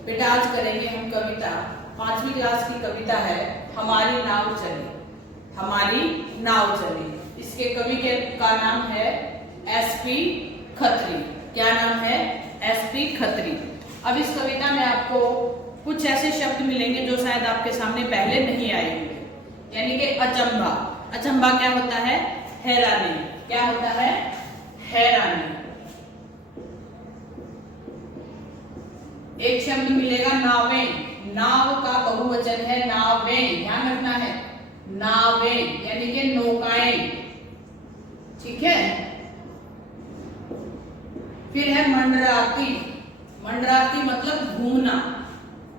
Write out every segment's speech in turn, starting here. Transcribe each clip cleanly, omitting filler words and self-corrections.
बेटा आज करेंगे हम कविता, 5वीं क्लास की कविता है हमारी नाव चली। हमारी नाव चली, इसके कवि का नाम है एसपी खत्री। क्या नाम है? एसपी खत्री। अब इस कविता में आपको कुछ ऐसे शब्द मिलेंगे जो शायद आपके सामने पहले नहीं आए होंगे, यानी कि अचंभा। अचंभा क्या होता है? हैरानी। क्या होता है? हैरानी। एक शब्द मिलेगा नावें। नाव का बहुवचन है नावें, ध्यान रखना है। नावें यानी कि नौकाएं, ठीक है। फिर है मंडराती। मंडराती मतलब घूमना।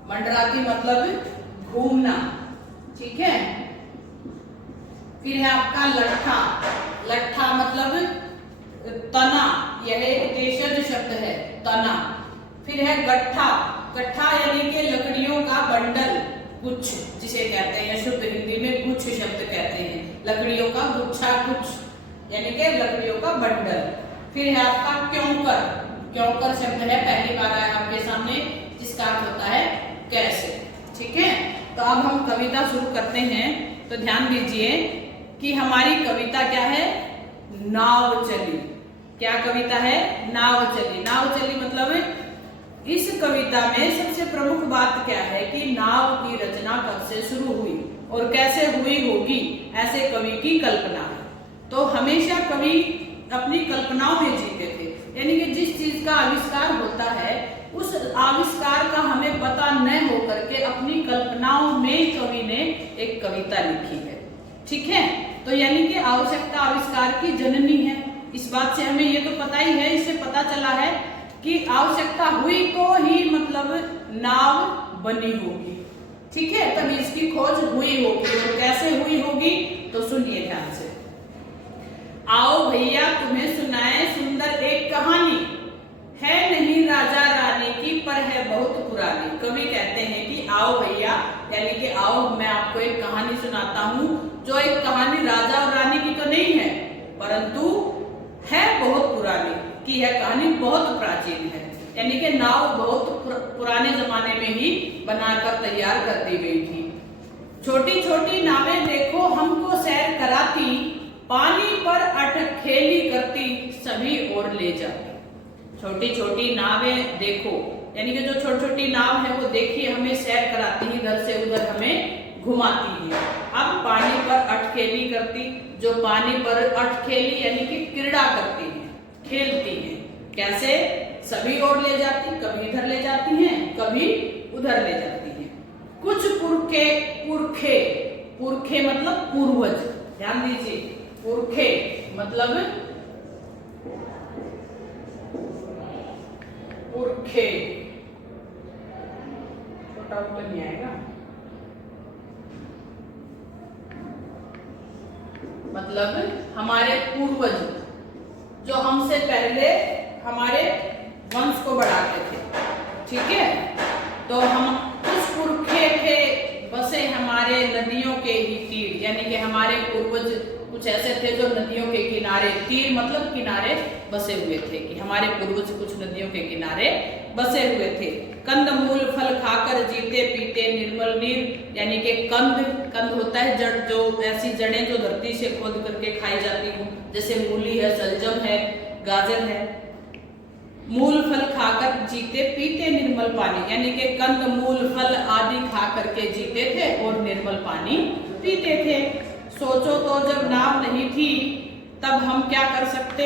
मंडराती मतलब घूमना, ठीक है। फिर है आपका लट्ठा। लट्ठा मतलब तना, यह एक देशज शब्द है, तना। फिर है गट्ठा। गट्ठा यानी कि लकड़ियों का बंडल, गुच्छ जिसे कहते हैं, शुद्ध हिंदी में गुच्छ शब्द कहते हैं। लकड़ियों का गुच्छा, गुच्छ यानी कि लकड़ियों का बंडल। फिर है आपका क्योंकर। क्योंकर शब्द है, पहली बार आया आपके सामने, जिसका अर्थ होता है कैसे, ठीक है। तो अब हम कविता शुरू करते हैं। तो ध्यान दीजिए कि हमारी कविता क्या है? नाव चली। क्या कविता है? नाव चली। नाव चली मतलब इस कविता में सबसे प्रमुख बात क्या है कि नाव की रचना कब से शुरू हुई और कैसे हुई होगी, ऐसे कवि की कल्पना है। तो हमेशा कवि अपनी कल्पनाओं में जीते थे, यानी कि जिस चीज का आविष्कार होता है उस आविष्कार का हमें पता न होकर के अपनी कल्पनाओं में कवि ने एक कविता लिखी है, ठीक है। तो यानी कि आवश्यकता आविष्कार की जननी है। इस बात से हमें ये तो पता ही है, इससे पता चला है कि आवश्यकता हुई तो ही मतलब नाव बनी होगी, ठीक है। तब इसकी खोज हुई होगी, और कैसे हुई होगी तो सुनिए ध्यान से। आओ भैया तुम्हें सुनाए सुंदर एक कहानी, है नहीं राजा रानी की पर है बहुत पुरानी। कवि कहते हैं कि आओ भैया, यानी कि आओ मैं आपको एक कहानी सुनाता हूँ, जो एक कहानी राजा और रानी की तो नहीं है, परंतु है बहुत पुरानी की है। कहानी बहुत प्राचीन है, यानी कि नाव बहुत पुराने जमाने में ही बनाकर तैयार कर दी गई थी। छोटी छोटी नावें देखो हमको सैर कराती, पानी पर अटखेली करती सभी और ले जाती। छोटी छोटी नावें देखो, यानी कि जो छोटी छोटी नाव है वो देखिए हमें सैर कराती है, इधर से उधर हमें घुमाती है। अब पानी पर अटखेली करती, जो पानी पर अटखेली यानी कि क्रीड़ा करती है, खेलती है। कैसे? सभी ओर ले जाती, कभी इधर ले जाती हैं, कभी उधर ले जाती हैं। कुछ पुरखे, पुरखे, पुरखे मतलब पूर्वज, ध्यान दीजिए। पुरखे मतलब पुरखे, छोटा ऊपर नहीं आएगा, मतलब हमारे पूर्वज जो हमसे पहले हमारे वंश को बढ़ाते थे, ठीक है। तो हम कुछ पुरखे थे बसे हमारे नदियों के ही तीर, यानी कि हमारे पूर्वज कुछ ऐसे थे जो नदियों के किनारे, तीर मतलब किनारे बसे हुए थे, कि हमारे पूर्वज कुछ नदियों के किनारे बसे हुए थे। कंद मूल फल खाकर जीते पीते निर्मल नीर, यानी कि कंद, कंद होता है जड़, जो ऐसी जड़ें जो धरती से खोद करके खाई जाती हो, जैसे मूली है, सलजम है, गाजर है। मूल फल खाकर जीते पीते निर्मल पानी, यानी कि कंद मूल फल आदि खा करके जीते थे और निर्मल पानी पीते थे। सोचो तो जब नाव नहीं थी तब हम क्या कर सकते,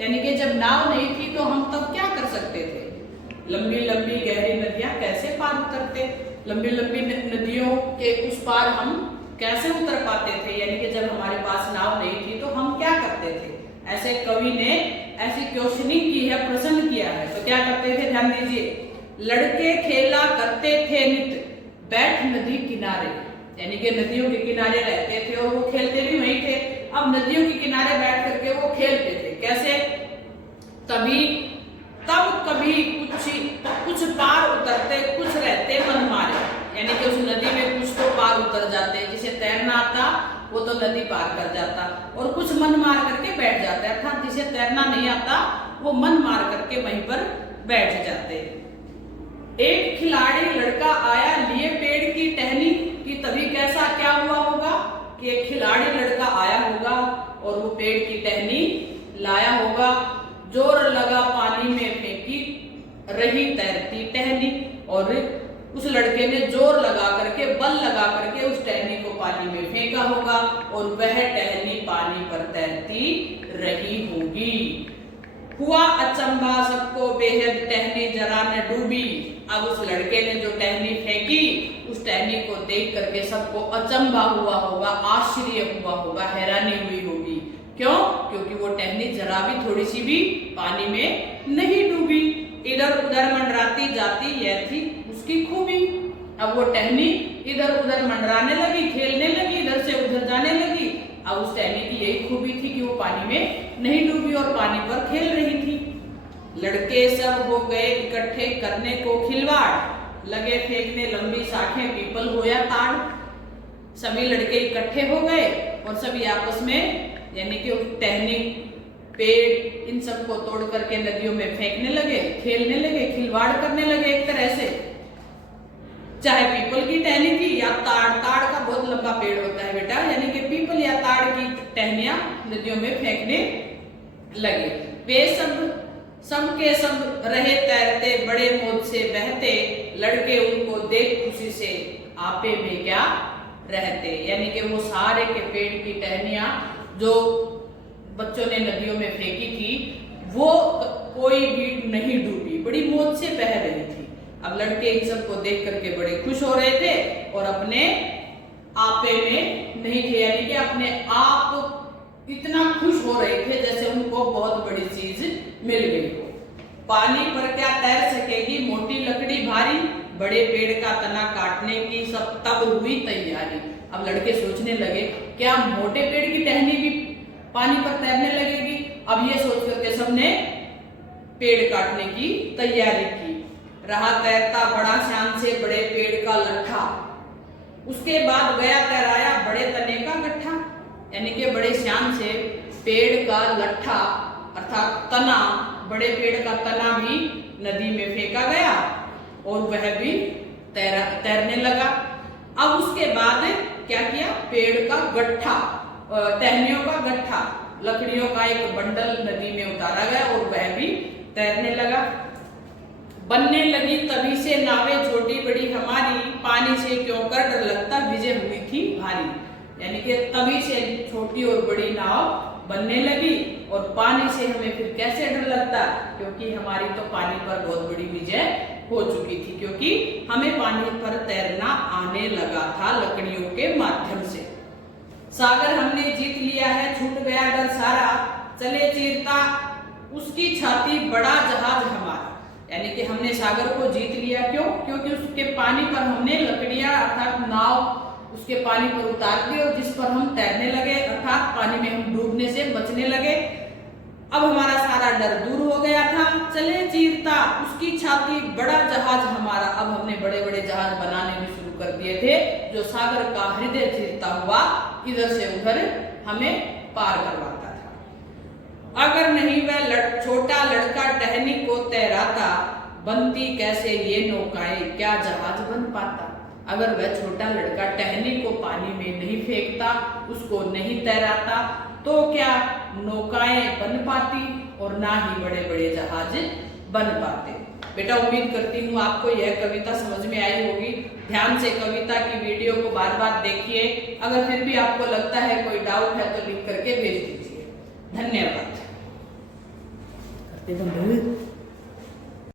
यानी कि जब नाव नहीं थी तो हम तब क्या कर सकते थे? लंबी लंबी गहरी नदियां कैसे पार उतरते, लंबी लंबी नदियों के उस पार हम कैसे उतर पाते थे, यानी कि जब हमारे पास नाव नहीं थी तो हम क्या करते थे? ऐसे कवि ने ऐसी क्वेश्चनिंग की है, प्रश्न किया है। तो क्या करते थे? ध्यान दीजिए। लड़के खेला करते थे नित बैठ नदी किनारे, यानी कि नदियों के किनारे रहते थे और वो खेलते भी वहीं थे। अब नदियों के किनारे बैठ करके वो खेलते थे, कैसे? तब कभी कुछ पार उतरते, कुछ रहते मन मारे, यानी कि उस नदी में कुछ तो पार उतर जाते, जिसे तैरना आता वो तो नदी पार कर जाता, और कुछ मन मार करके बैठ जाता, अर्थात जिसे तैरना नहीं आता वो मन मार करके वहीं पर बैठ जाते। एक खिलाड़ी लड़का आया लिए पेड़ की टहनी कि तभी कैसा क्या हुआ होगा कि एक खिलाड़ी लड़का आया होगा और वो पेड़ की टहनी लाया होगा, जोर लगा पानी में फेंकी रही तैरती टहनी, और उस लड़के ने जोर लगा करके बल लगा करके उस टहनी को पानी में फेंका होगा और वह टहनी पानी पर तैरती रही होगी। हुआ अचंभा सबको बेहद टहनी जरा न डूबी। अब उस लड़के ने जो टहनी फेंकी उस टहनी को देख करके सबको अचंभा हुआ होगा, आश्चर्य हुआ होगा, हैरानी हुई होगी। क्यों? क्योंकि वो टहनी जरा भी थोड़ी सी भी पानी में नहीं डूबी। इधर उधर मंडराती जाती यह थी उसकी खूबी। अब वो टहनी इधर उधर मंडराने लगी, खेलने लगी, इधर से उधर जाने लगी। अब उस टहनी की यही खूबी थी कि वो पानी में नहीं डूबी और पानी पर खेल रही थी। लड़के सब हो गए इकट्ठे करने को खिलवाड़, लगे फेंकने लंबी शाखें पीपल हो या ताड़। सभी लड़के इकट्ठे हो गए और सभी आपस में यानी कि टहनी पेड़ इन सब को तोड़ करके नदियों में फेंकने लगे, खेलने लगे, खिलवाड़ करने लगे एक तरह से। चाहे पीपल की टहनी थी या ताड़, ताड़ का बहुत लंबा पेड़ होता है बेटा, यानी कि पीपल या ताड़ की टहनियां नदियों में फेंकने लगे। वे सब के सब रहे तैरते, बड़े मौज से बहते, लड़के उनको देख खुशी से आपे में क्या रहते। यानी कि वो सारे के पेड़ की टहनियां जो बच्चों ने नदियों में फेंकी थी वो कोई भी नहीं डूबी, बड़ी मौज से बह रही थी। अब लड़के इन सब को देख करके बड़े खुश हो रहे थे और अपने आपे में नहीं थे, यानी कि अपने आप इतना खुश हो रहे थे जैसे उनको बहुत बड़ी चीज मिल गई हो। पानी पर क्या तैर सकेगी मोटी लकड़ी भारी, बड़े पेड़ का तना काटने की सब तब हुई तैयारी। अब लड़के सोचने लगे क्या मोटे पेड़ की टहनी भी पानी पर तैरने लगेगी। अब ये सोच करके सबने पेड़ काटने की तैयारी की। रहा तैरता बड़ा शान से बड़े पेड़ का लट्ठा, उसके बाद गया तैराया बड़े तने का गट्ठा। यानी कि बड़े शान से पेड़ का लट्ठा अर्थात तना, बड़े पेड़ का तना भी नदी में फेंका गया और वह भी तैरने लगा। अब उसके बाद क्या किया, पेड़ का गट्ठा, टहनियों का गट्ठा, लकड़ियों का एक बंडल नदी में उतारा गया और वह भी तैरने लगा। बनने लगी तभी से नावें छोटी बड़ी हमारी, पानी से क्यों कर डर लगता विजय हुई थी भारी। यानी कि तभी से छोटी और बड़ी नाव बनने लगी और पानी से हमें फिर कैसे डर लगता, क्योंकि हमारी तो पानी पर बहुत बड़ी विजय हो चुकी थी, क्योंकि हमें पानी पर तैरना आने लगा था लकड़ियों के माध्यम से। सागर हमने जीत लिया है, छूट गया डर सारा, चले चीरता उसकी छाती बड़ा जहाज हमारा। यानी कि हमने सागर को जीत लिया। क्यों? क्योंकि उसके पानी पर हमने लकड़ियां अर्थात नाव उसके पानी पर उतार दी और जिस पर हम तैरने लगे अर्थात पानी में हम डूबने से बचने लगे। अब हमारा सारा डर दूर हो गया था। चले चीरता उसकी छाती बड़ा जहाज हमारा। अब हमने बड़े बड़े जहाज बनाने भी शुरू कर दिए थे जो सागर का हृदय चीरता हुआ इधर से उधर हमें पार करवाता था। अगर नहीं वह छोटा लड़का टहनी को तैराता, बनती कैसे ये नौकाएं, क्या जहाज बन पाता। अगर वह छोटा लड़का टहनी को पानी में नहीं फेंकता, उसको नहीं तैराता, तो क्या नौकाएं बन पाती और ना ही बड़े बड़े जहाज बन पाते। बेटा उम्मीद करती हूँ आपको यह कविता समझ में आई होगी। ध्यान से कविता की वीडियो को बार बार देखिए। अगर फिर भी आपको लगता है कोई डाउट है तो लिख करके भेज दीजिए। धन्यवाद।